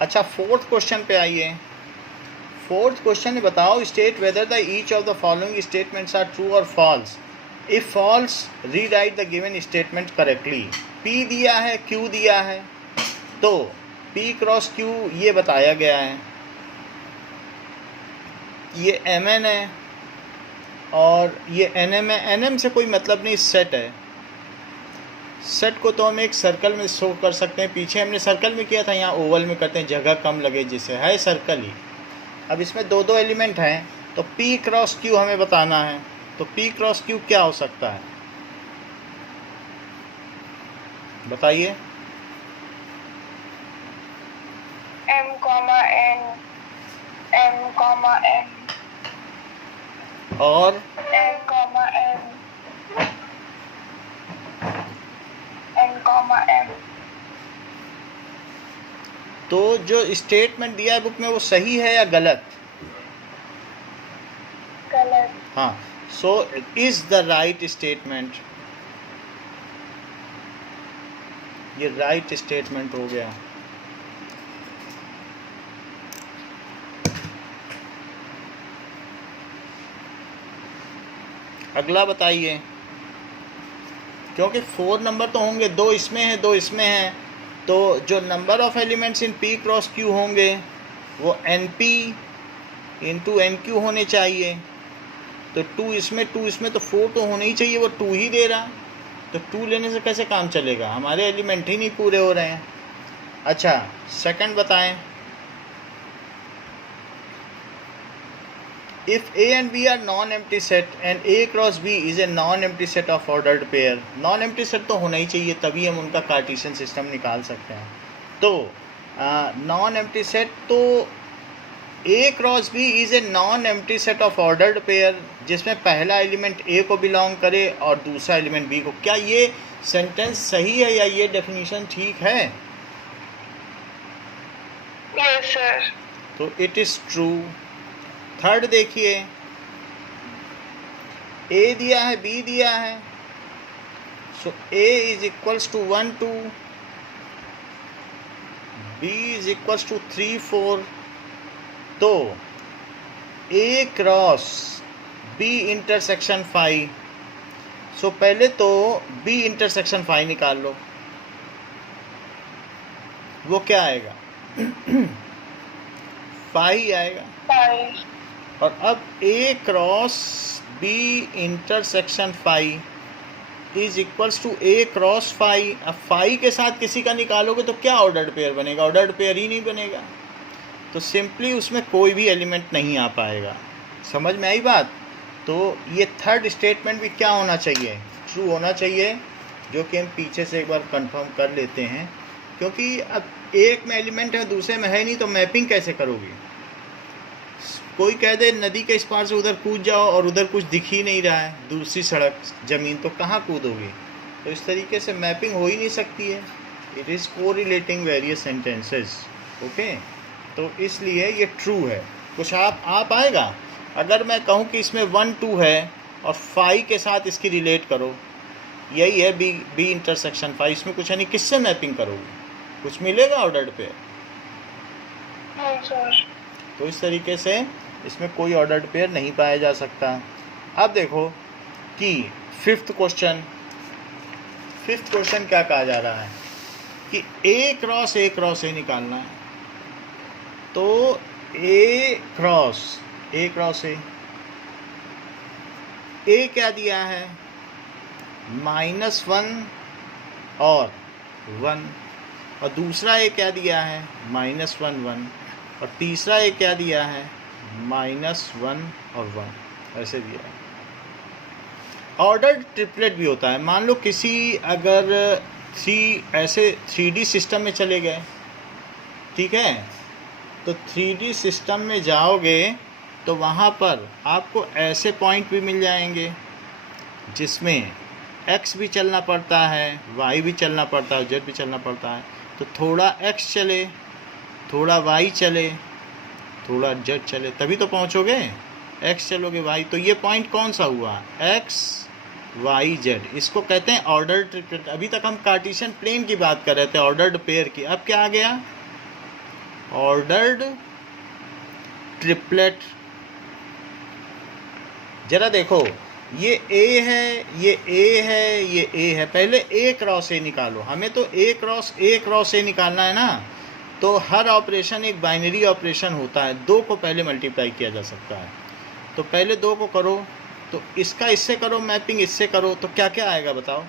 अच्छा, फोर्थ क्वेश्चन पे आइए। फोर्थ क्वेश्चन में बताओ, state whether the each of the following statements are true और false. If false, rewrite the given statement correctly. P दिया है, क्यू दिया है, तो पी क्रॉस क्यू ये बताया गया है, ये एम एन है और ये एन एम है। एन एम से कोई मतलब नहीं, सेट है। सेट को तो हम एक सर्कल में शो कर सकते हैं। पीछे हमने सर्कल में किया था, यहाँ ओवल में करते हैं, जगह कम लगे, जिसे है सर्कल ही। अब इसमें दो एलिमेंट हैं, तो P क्रॉस Q हमें बताना है। तो P क्रॉस Q क्या हो सकता है? बताइए। M, N. M, N. और M, N. N, M. तो जो स्टेटमेंट दिया है बुक में वो सही है या गलत? गलत. हाँ, so is the right statement. ये राइट स्टेटमेंट हो गया। अगला बताइए, क्योंकि 4 नंबर तो होंगे, 2 इसमें हैं 2 इसमें हैं, तो जो number of elements in P cross Q होंगे वो NP इंटू NQ होने चाहिए। तो 2 इसमें 2 इसमें, तो 4 तो होने ही चाहिए, वो 2 ही दे रहा। तो 2 लेने से कैसे काम चलेगा? हमारे एलिमेंट ही नहीं पूरे हो रहे हैं। अच्छा, सेकंड बताएं। If A and B are non-empty set and A cross B is a non-empty set of ordered pair, non-empty set तो होना ही चाहिए, तभी हम उनका कार्टेशियन सिस्टम निकाल सकते हैं। तो non-empty set, तो A cross B is a non-empty set of ordered pair जिसमें पहला एलिमेंट A को बिलोंग करे और दूसरा एलिमेंट B को। क्या ये सेंटेंस सही है या ये डेफिनेशन ठीक है? Yes, sir. तो इट इज़ ट्रू। थर्ड देखिए, A दिया है, B दिया है, so A is equals to 1 2, B is equals to 3 4। तो A क्रॉस B इंटरसेक्शन 5, सो पहले तो B इंटरसेक्शन 5 निकाल लो, वो क्या आएगा? 5 आएगा। 5 और अब A cross B intersection 5 is equals to A cross 5। अब 5 के साथ किसी का निकालोगे तो क्या ऑर्डर्ड पेयर बनेगा? ऑर्डर्ड पेयर ही नहीं बनेगा, तो सिंपली उसमें कोई भी एलिमेंट नहीं आ पाएगा। समझ में आई बात? तो ये थर्ड स्टेटमेंट भी क्या होना चाहिए? ट्रू होना चाहिए, जो कि हम पीछे से एक बार कंफर्म कर लेते हैं, क्योंकि अब एक में एलिमेंट है दूसरे में है नहीं, तो मैपिंग कैसे करोगे? कोई कह दे नदी के इस पार से उधर कूद जाओ और उधर कुछ दिख ही नहीं रहा है, दूसरी सड़क ज़मीन, तो कहाँ कूदोगे? तो इस तरीके से मैपिंग हो ही नहीं सकती है। It is correlating various sentences. Okay, तो इसलिए ये ट्रू है। कुछ आप आएगा अगर मैं कहूँ कि इसमें 1 2 है और 5 के साथ इसकी रिलेट करो, यही है बी इंटरसेक्शन 5, इसमें कुछ नहीं, किससे मैपिंग करोगे? कुछ मिलेगा ऑर्डर्ड पे? नहीं सर। तो इस तरीके से इसमें कोई ऑर्डर्ड पेयर नहीं पाया जा सकता। अब देखो कि फिफ्थ क्वेश्चन क्या कहा जा रहा है कि A क्रॉस A निकालना है। तो A क्रॉस A क्या दिया है? -1 और 1, और दूसरा A क्या दिया है? -1 1, और तीसरा A क्या दिया है? -1 और 1, ऐसे दिया है। ऑर्डर्ड ट्रिपलेट भी होता है। मान लो किसी अगर 3D सिस्टम में चले गए, ठीक है, तो 3D सिस्टम में जाओगे तो वहाँ पर आपको ऐसे पॉइंट भी मिल जाएंगे जिसमें x भी चलना पड़ता है, y भी चलना पड़ता है, z भी चलना पड़ता है। तो थोड़ा x चले, थोड़ा y चले, थोड़ा z चले, तभी तो पहुँचोगे। x चलोगे y, तो ये पॉइंट कौन सा हुआ? x y z, इसको कहते हैं ऑर्डर्ड ट्रिपलेट। अभी तक हम कार्टेशियन प्लेन की बात कर रहे थे, ऑर्डर्ड पेयर की। अब क्या आ गया? Ordered triplet. जरा देखो, ये A है, ये A है, ये A है। पहले A क्रॉस A निकालो। हमें तो A क्रॉस A निकालना है ना। तो हर ऑपरेशन एक बाइनरी ऑपरेशन होता है, 2 को पहले मल्टीप्लाई किया जा सकता है। तो पहले 2 को करो, तो इसका इससे करो मैपिंग, इससे करो, तो क्या क्या आएगा बताओ?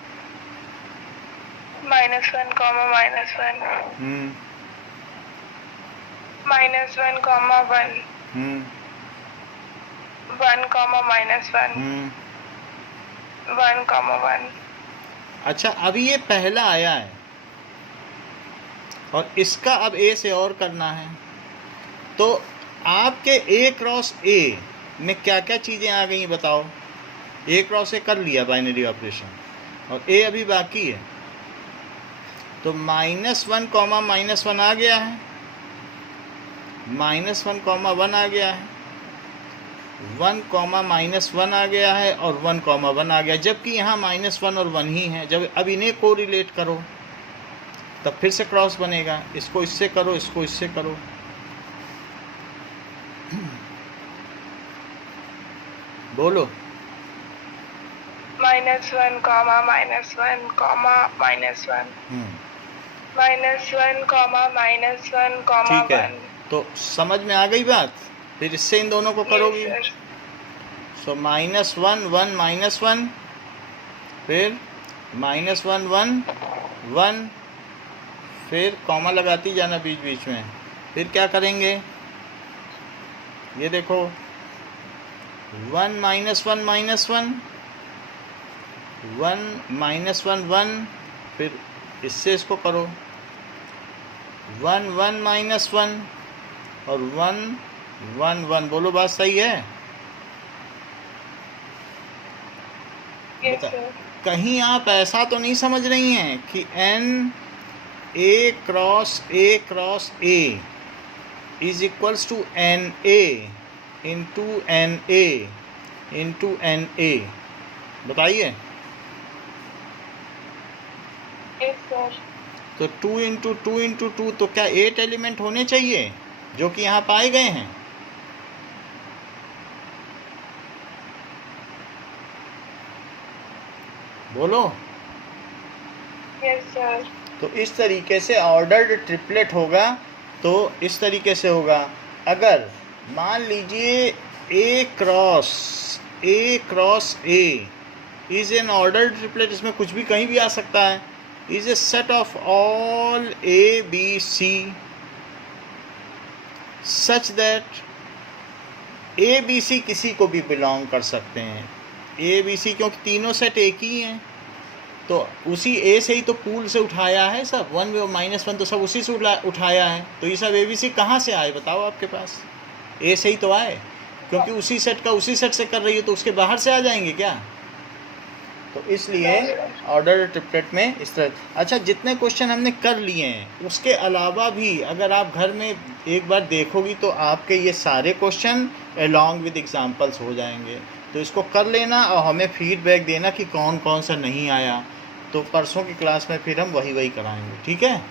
-1, -1 -1, -1, -1, 1, 1। अच्छा, अभी ये पहला आया है और इसका अब A से और करना है। तो आपके A क्रॉस A में क्या क्या चीज़ें आ गई बताओ? A क्रॉस A कर लिया बाइनरी ऑपरेशन, और A अभी बाकी है। तो -1, -1 आ गया है, -1, -1 आ गया है, 1, -1 आ गया है, और 1, 1 आ गया। जबकि यहाँ -1 और 1 ही है। जब अब इन्हें को रिलेट करो तब फिर से क्रॉस बनेगा। इसको इससे करो, इसको इससे करो। बोलो। -1, -1, -1, -1, -1, ठीक है, 1। तो समझ में आ गई बात? फिर इससे इन दोनों को करोगी। सो -1 1 -1, फिर -1 1 1, फिर कॉमा लगाती जाना बीच बीच में। फिर क्या करेंगे? ये देखो, 1 -1 -1, 1 -1 1, फिर इससे इसको करो, 1 1 -1 और 1 1 1। बोलो, बात सही है? Yes, बता, sir. कहीं आप ऐसा तो नहीं समझ रही हैं कि A cross A is equals to NA into NA into NA? बताइए। सर। तो 2 इंटू 2 इंटू 2, तो क्या 8 एलिमेंट होने चाहिए जो कि यहाँ पाए गए हैं? बोलो। Yes sir. तो इस तरीके से ऑर्डर्ड ट्रिपलेट होगा। तो इस तरीके से होगा, अगर मान लीजिए A cross A is an ordered triplet, इसमें कुछ भी कहीं भी आ सकता है, is a set of all A B C such that A B C किसी को भी बिलोंग कर सकते हैं। ए बी सी क्योंकि तीनों सेट एक ही हैं, तो उसी ए से ही तो पूल से उठाया है सब, 1 -1 तो सब उसी से उठाया है। तो ये सब ए बी सी कहाँ से आए बताओ आपके पास? ए से ही तो आए, क्योंकि उसी सेट का उसी सेट से कर रही है, तो उसके बाहर से आ जाएंगे क्या? तो इसलिए ऑर्डर ट्रिपलेट में इस तरह। अच्छा, जितने क्वेश्चन हमने कर लिए हैं उसके अलावा भी अगर आप घर में एक बार देखोगी तो आपके ये सारे क्वेश्चन अलॉन्ग विद एग्जांपल्स हो जाएंगे। तो इसको कर लेना और हमें फीडबैक देना कि कौन कौन सा नहीं आया। तो परसों की क्लास में फिर हम वही कराएंगे, ठीक है?